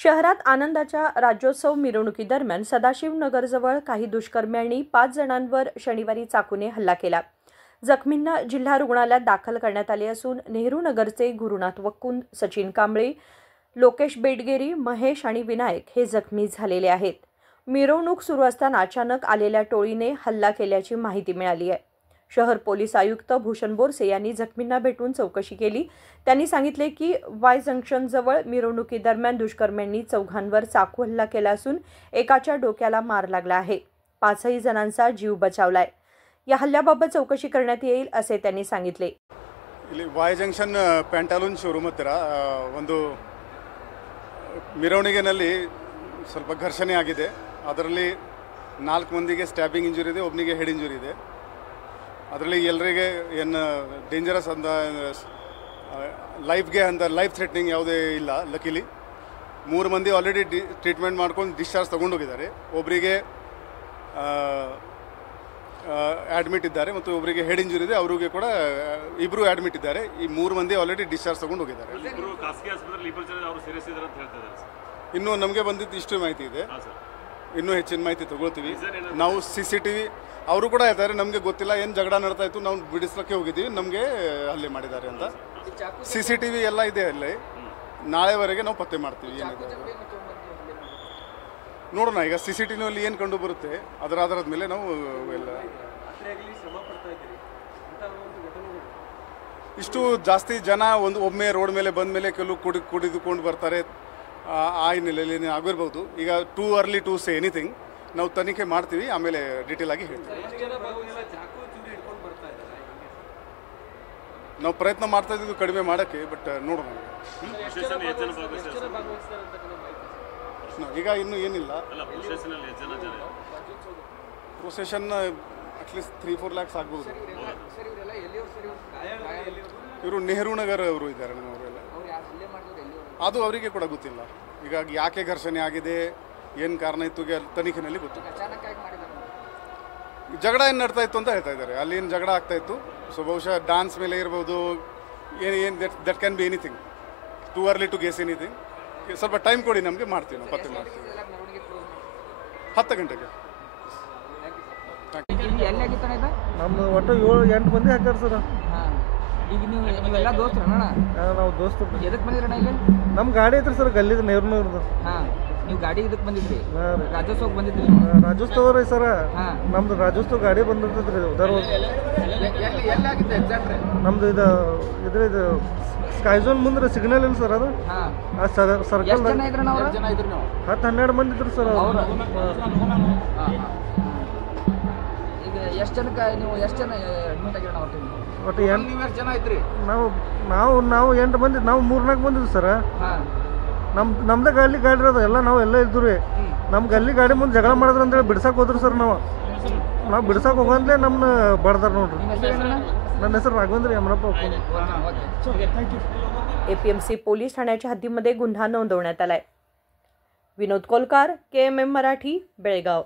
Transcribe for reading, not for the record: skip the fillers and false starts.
शहरात आनंदाच्या राज्योत्सव मिरवणुकीदरम्यान सदाशिवनगरजवळ काही दुष्कर्म्यांनी 5 जणांवर शनिवारी चाकूने हल्ला केला। जखमींना जिल्हा रुग्णालयात दाखल करण्यात आले असून नेहरू नगरचे गुरुनाथ वक्कुंद, सचिन कांबळे, लोकेश बेटगेरी, महेश आणि विनायक हे जखमी झालेले आहेत। मिरवणूक सुरू असताना अचानक आलेल्या टोळीने हल्ला केल्याची माहिती मिळाली आहे। शहर पोलीस आयुक्त भूषण बोरसे यांनी जखमींना भेटून चौकशी केली। त्यांनी सांगितले की वाय जंक्शनजवळ मिरवणुकीदरम्यान दुष्कर्म्यांनी चौघांवर चाकू हल्ला केला असून एकाच्या डोक्याला मार लागला आहे। 5 जणांचा जीव बचावलाय। या हल्ल्याबाबत चौकशी करण्यात येईल असे त्यांनी सांगितले। ಇಲ್ಲಿ ವಾಯ್ ಜಂಕ್ಷನ್ ಪ್ಯಾಂಟಾಲೂನ್ ಶೋರೂಮ್ ಹತ್ತಿರ ಒಂದು ಮೆರವಣಿಗೆನಲ್ಲಿ ಸ್ವಲ್ಪ ಘರ್ಷಣೆ ಆಗಿದೆ। ಅದರಲ್ಲಿ 4 ಮಂದಿಗೆ ಸ್ಟ್ಯಾಬಿಂಗ್ ಇಂಜುರಿ ಇದೆ, ಒಬ್ಬನಿಗೆ ಹೆಡ್ ಇಂಜುರಿ ಇದೆ। ಅದರಲ್ಲಿ ಎಲ್ಲರಿಗೆ ಏನು ಡೇಂಜರಸ್ ಅಂತ ಲೈಫ್ಗೆ ಅಂತ ಲೈಫ್ ಥ್ರೆಟ್ನಿಂಗ್ ಯಾವುದೇ ಇಲ್ಲ। ಲಕಿಲಿ 3 ಮಂದಿ ಆಲ್ರೆಡಿ ಟ್ರೀಟ್ಮೆಂಟ್ ಮಾಡ್ಕೊಂಡು ಡಿಸ್ಚಾರ್ಜ್ ತಗೊಂಡೋಗಿದ್ದಾರೆ। ಒಬ್ಬರಿಗೆ ಅಡ್ಮಿಟ್ ಇದ್ದಾರೆ ಮತ್ತು ಒಬ್ಬರಿಗೆ ಹೆಡ್ ಇಂಜುರಿ ಇದೆ, ಅವರಿಗೆ ಕೂಡ ಇಬ್ಬರು ಅಡ್ಮಿಟ್ ಇದ್ದಾರೆ। ಈ 3 ಮಂದಿ ಆಲ್ರೆಡಿ ಡಿಸ್ಚಾರ್ಜ್ ತಗೊಂಡು ಹೋಗಿದ್ದಾರೆ। ಇನ್ನೂ ನಮಗೆ ಬಂದಿದ್ದು ಇಷ್ಟು ಮಾಹಿತಿ ಇದೆ, ಇನ್ನೂ ಹೆಚ್ಚಿನ ಮಾಹಿತಿ ತಗೊಳ್ತೀವಿ ನಾವು। CCTV ಅವರು ಕೂಡ ಹೇಳ್ತಾರೆ ನಮಗೆ ಗೊತ್ತಿಲ್ಲ, ಏನು ಜಗಳ ನಡ್ತಾ ಇತ್ತು, ನಾವು ಬಿಡಿಸ್ಲಿಕ್ಕೆ ಹೋಗಿದ್ದೀವಿ, ನಮಗೆ ಹಲ್ಲೆ ಮಾಡಿದ್ದಾರೆ ಅಂತ। CCTV ಎಲ್ಲ ಇದೆ ಅಲ್ಲಿ, ನಾಳೆವರೆಗೆ ನಾವು ಪತ್ತೆ ಮಾಡ್ತೀವಿ ಏನಿದೆ ನೋಡೋಣ। ಈಗ CCTVನಲ್ಲಿ ಏನು ಕಂಡು ಬರುತ್ತೆ ಅದರ ಆಧಾರದ ಮೇಲೆ ನಾವು ಎಲ್ಲ ಇಷ್ಟು ಜಾಸ್ತಿ ಜನ ಒಮ್ಮೆ ರೋಡ್ ಮೇಲೆ ಬಂದ ಮೇಲೆ ಕೆಲವು ಕುಡಿದುಕೊಂಡು ಬರ್ತಾರೆ, ಆ ಹಿನ್ನೆಲೆಯಲ್ಲಿ ಆಗಿರ್ಬೋದು। ಈಗ too early to say anything, ನಾವು ತನಿಖೆ ಮಾಡ್ತೀವಿ, ಆಮೇಲೆ ಡೀಟೇಲ್ ಆಗಿ ಹೇಳ್ತೀವಿ। ನಾವು ಪ್ರಯತ್ನ ಮಾಡ್ತಾ ಇದ್ದೀವಿ ಕಡಿಮೆ ಮಾಡೋಕ್ಕೆ, ಬಟ್ ನೋಡೋಣ ಈಗ ಇನ್ನೂ ಏನಿಲ್ಲ। ಪ್ರೊಸೆಷನ್ ಅಟ್ಲೀಸ್ಟ್ 3-4 ಲ್ಯಾಕ್ಸ್ ಆಗ್ಬೋದು। ಇವರು ನೆಹರು ನಗರ್ ಅವರು ಇದ್ದಾರೆ ನಮ್ಮವರೆಲ್ಲ, ಅದು ಅವರಿಗೆ ಕೂಡ ಗೊತ್ತಿಲ್ಲ। ಈಗ ಯಾಕೆ ಘರ್ಷಣೆ ಆಗಿದೆ, ಏನು ಕಾರಣ ಇತ್ತು ತನಿಖೆನಲ್ಲಿ ಗೊತ್ತಿಲ್ಲ। ಜಗಳ ಏನು ನಡ್ತಾ ಇತ್ತು ಅಂತ ಹೇಳ್ತಾ ಇದ್ದಾರೆ, ಅಲ್ಲಿ ಏನು ಜಗಳ ಆಗ್ತಾ ಇತ್ತು। ಸೊ ಬಹುಶಃ ಡಾನ್ಸ್ ಮೇಲೆ ಇರ್ಬೋದು, ಏನು that can be anything, too early to guess anything. ಸ್ವಲ್ಪ ಟೈಮ್ ಕೊಡಿ, ನಮಗೆ ಮಾಡ್ತೀವಿ, ನಾವು ಪತ್ತೆ ಮಾಡ್ತೀವಿ 10 ಗಂಟೆಗೆ। ನಮ್ದು ಒಟ್ಟು 7-8 ಮಂದಿ ಹಾಕ್ಯಾರ ಸರ್। ಈಗ ನೀವೆಲ್ಲ ದೋಸ್ತರಣ್ಣ? ನಾವು ದೋಸ್ತರು। ಎದಕ್ಕೆ ಬಂದಿರಣ್ಣ ಈಗ? ನಮ್ಮ ಗಾಡಿ ಐತ್ರಿ ಸರ್, ಗಲ್ಲಿದ ನೆಹರು। ಹಾಂ, ನೀವು ಗಾಡಿ ಇದಕ್ಕೆ ಬಂದಿದ್ರಿ? ರಾಜ್ಯೋತ್ಸವಕ್ಕೆ ಬಂದಿದ್ರಿ? ರಾಜ್ಯೋತ್ಸವ ರೀ ಸರ್, ನಮ್ದು ರಾಜ್ಯೋತ್ಸವ ಗಾಡಿ ಬಂದಿರ್ತೈತ್ರಿ ಉದಾರ। ನಮ್ದು ಇದು ಸ್ಕೈ ಝೋನ್ ಮುಂದೆ ಸಿಗ್ನಲ್ ಇಲ್ಲ ಸರ್, ಅದು ಸರ್ಕಲ್ 10-12 ಮಂದಿ ಇದ್ರು ಸರ್। ಈಗ ಎಷ್ಟು ಜನಕ್ಕೆ ನೀವು ಎಷ್ಟು ಜನ ಅಡ್ಮಿಟ್ ಆಗಿರೋಣ? ಒಟ್ಟು 8 ಜನ ಐತ್ರಿ। ನಾವು 8 ಮಂದಿ, ನಾವು 3-4 ಬಂದಿದ್ವಿ ಸರ್। ನಮ್ದೇ ಗಾಡಿ ಇರೋದು ಎಲ್ಲ, ನಾವು ಎಲ್ಲ ಇದ್ದು ರೀ। ನಮ್ಮ ಗಲ್ಲಿ ಗಾಡಿ ಮುಂದೆ ಜಗಳ ಮಾಡಿದ್ರು ಅಂತೇಳಿ ಬಿಡ್ಸಕ್ಕೆ ಹೋದ್ರು ಸರ್। ನಾವು ಬಿಡ್ಸಕ್ಕೆ ಹೋಗಂದ್ಲೇ ನಮ್ಮನ್ನ ಬಡ್ದಾರ ನೋಡ್ರಿ। ನನ್ನ ಹೆಸರು ರಾಘವೇಂದ್ರ ಯಮನಪ್ಪ। APMC पोलीस ठाण्याच्या हद्दीमध्ये गुन्हा नोंदवण्यात आलाय। विनोद कोलकार, KMM मराठी, बेळगाव।